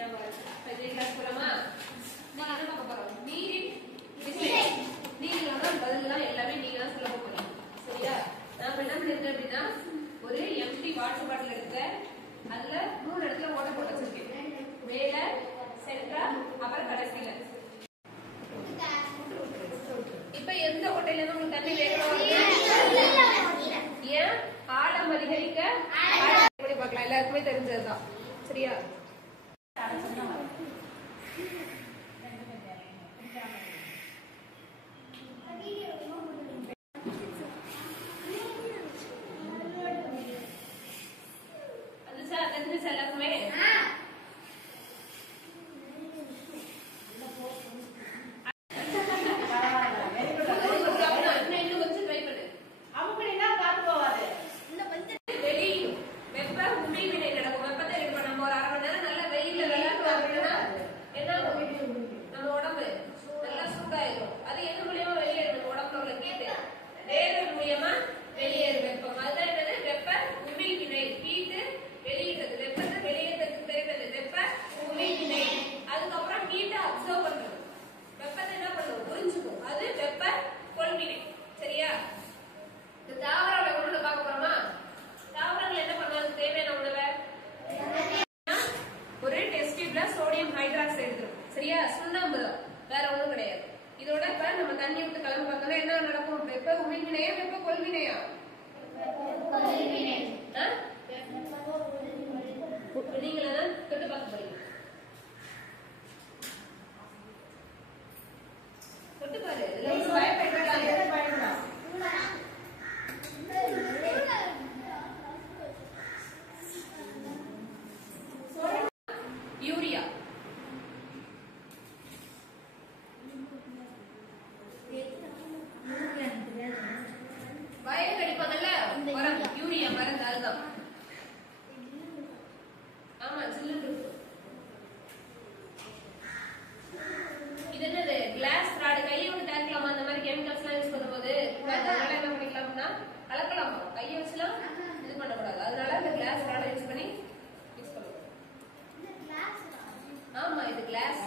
Class போலாமா? நீங்க என்ன பார்க்க போறோம்? நீரின் விசை. நீங்களோட பதிலாம் எல்லாமே நீங்க தான் சொல்ல போறீங்க. சரியா? நாம என்ன பண்ணிருக்கோம் அப்படின்னா ஒரு எம்டி வாட்டர் பாட்டில் எடுத்துட்டேன். அதுல 3 இடத்துல ஓட்டை போட்டு வச்சிருக்கேன். மேல, சென்டரா, அப்புறம் கடைசியில. இப்ப எந்த ஓட்டையில இருந்து உங்களுக்கு தண்ணி வேணும்? ஏன் ஆழம் அதிகரிக்க பார்க்கலாம். எல்லாருக்குமே தெரிஞ்சதுதான். சரியா? எல்லாருக்குமே சுண்ணாம்பு வேற ஒண்ணும் கிடையாது. இதோட இப்ப நம்ம தண்ணி விட்டு கலந்து பார்த்தோம்னா என்ன நடக்கும்? வெப்ப உமிழ்வினையா வெப்ப கொள்வினையா? நீங்களா தொட்டு பார்க்க போறீங்க. தொட்டு பாரு. யூரியா வயல் கடிப்பாங்கல்ல மரம், யூரியா மரம் அதுதான். ஆமா சில்லுன்னு. இது என்னது? Glass rod. கையை விட்டு தயாரிக்கலாமா? அந்த மாதிரி கெமிக்கல்ஸ் எல்லாம் யூஸ் பண்ணும்போது அதனால என்ன பண்ணிக்கலாம்னா கலக்கலாமா? கையை வச்சுலாம் இது பண்ணக்கூடாது. அதனால இந்த கிளாஸ் ராடை யூஸ் பண்ணி மிக்ஸ் பண்ணுவோம். ஆமா இது கிளாஸ்.